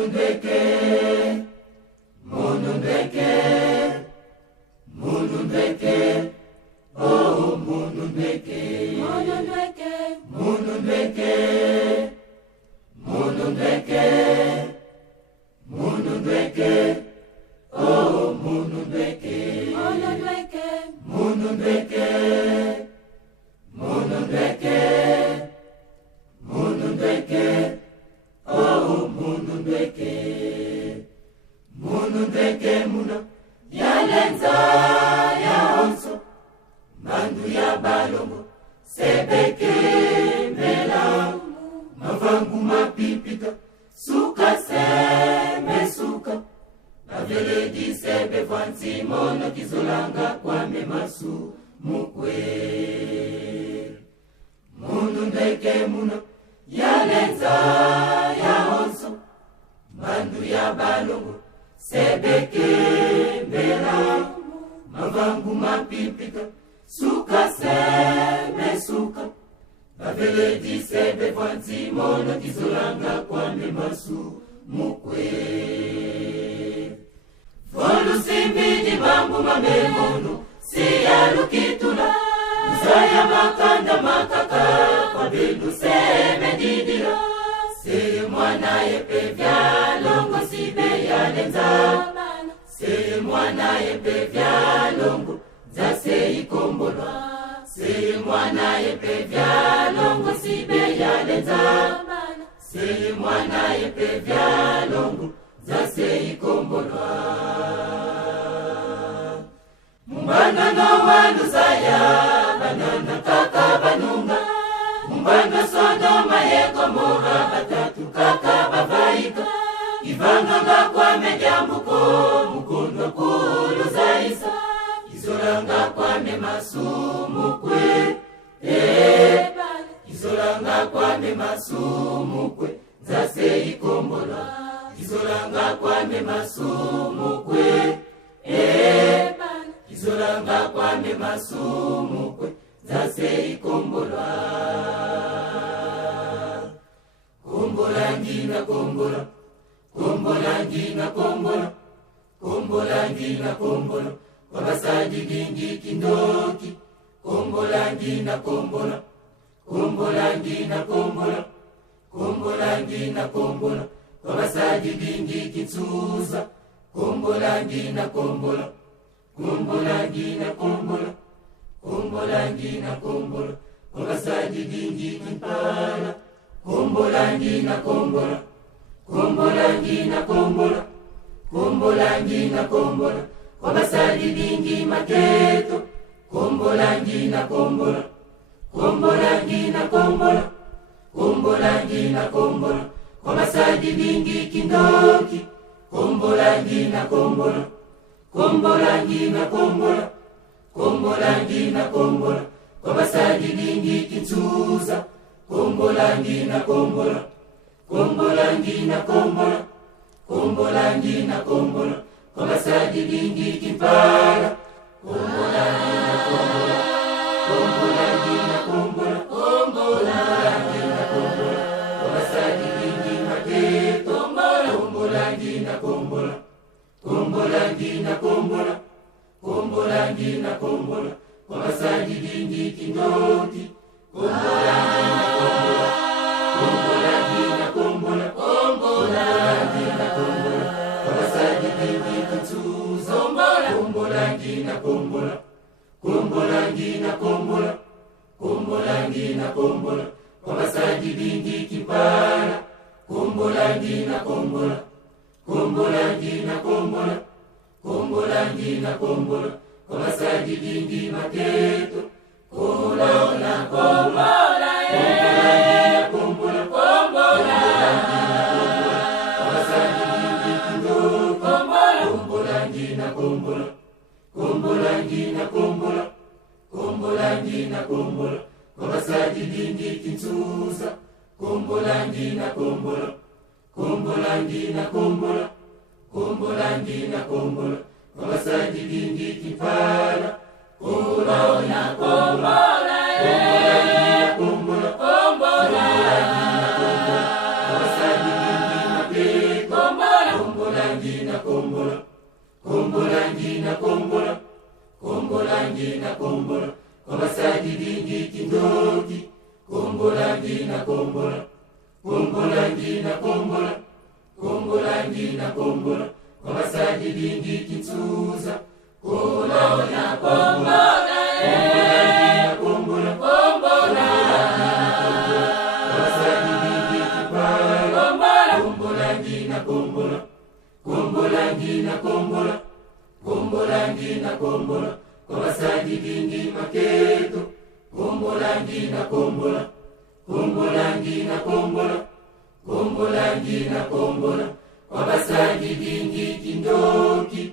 Munundweke, Munundweke, Munundweke, oh Munundweke, Munundweke, Munundweke, Munundweke, Munundweke, oh Munundweke, Munundweke, Munundweke, Munundweke, Munundweke, oh Munundweke, Munundweke muna yalenza yaonso mandu ya balongo sebeke mbela mavangu mapipita suka seme suka aveledi sebe vansi mono kizolanga kwame masu mukwe Munundweke muna yalenza yaonso mandu ya balongo sebeke mbela mavangu mapipita suka seme suka aveledi sebe vansi mono kizolanga kwame masu mukwe Volu simbidi bambu mamemono siya lukitula Uzaya makanda makaka kwa bindu seme didira Seye mwana yepe vya longo sibe ya lenza Seye mwana yepe vya longo za seyi kombolwa Seye mwana yepe vya longo sibe ya lenza Seye mwana yepe vya longo za seyi kombolwa Mumbanda no waluzaya banana kaka banunga Mumbanda Sodoma yekomora batatu kaka bavaika Ivanga kwa medambuko mukondo kuluzaisa Izolanga kwa memasumu kwe Izolanga kwa memasumu kwe zase ikombola Izolanga kwa memasumu kwe Izolanga kwa memasumu kwe zase ikombola Kombola ngina kombola Kombola ngina kombola Kombola ngina kombola Wabasaji dingi kindoki Kombola ngina kombola Kombola ngina kombola Kombola ngina kombola Wabasaji dingi kitsuza Kombola ngina kombola Kombola ngina kombola Kombola ngina kombola Wabasaji dingi kimpala Kombola ngina kombola Kombola ngina kombola Kombola ngina kombola Wabasaji dingi maketo Kombola ngina kombola Kombola ngina kombola Kombola ngina kombola Wabasaji dingi kindoki Kombola ngina kombola Kombola ngina kombola Kombola ngina kombola Wabasaji dingi kitsuza Kombola ngina kombola Kombola ngina kombola Kombola ngina kombola Wabasaji dingi kimpala Kombola ngina kombola Kombola ngina kombola Kombola ngina kombola Wabasaji dingi maketo Kombola ngina kombola Kombola ngina kombola Kombola ngina kombola Wabasaji dingi kindoki Kombola ngina kombola Kombola ngina kombola Kombola ngina kombola Wabasaji dingi kitsuza Kombola ngina kombola Kombola ngina kombola Kombola ngina kombola Wabasaji dingi kipala Kombola ngina kombola Kombola ngina kombola Kombola ngina kombola Wabasaji dingi maketo Kombola kombola Kombola kombola Kombola kombola Wabasaji dingi kindoki Kombola ngina kombola Kombola ngina kombola Kombola ngina kombola Wabasaji dingi kitsuza Kombola ngina kombola Kombola ngina kombola Kombola ngina kombola Wabasaji dingi kipala Kombola kombola Kombola ngina kombola Kombola ngina kombola Wabasaji dingi maketo kombolangi na kombola, kombolangi na kombola, kwa basadi bingi kindoki, kombolangi na kombola, kombolangi na kombola, kombolangi na kombola, kwa basadi bingi kintuza, kombolangi na kombola, kombolangi na kombola, kombolangi na kombola, kwa basadi bingi kipara, kombolangi na kombola, kombolangi na kombola, kombolangi na kombola, kwa basadi bingi maketo, kombolangi na kombola, kombolangi na kombola, kombolangi na kombola, kwa basadi bingi kindoki.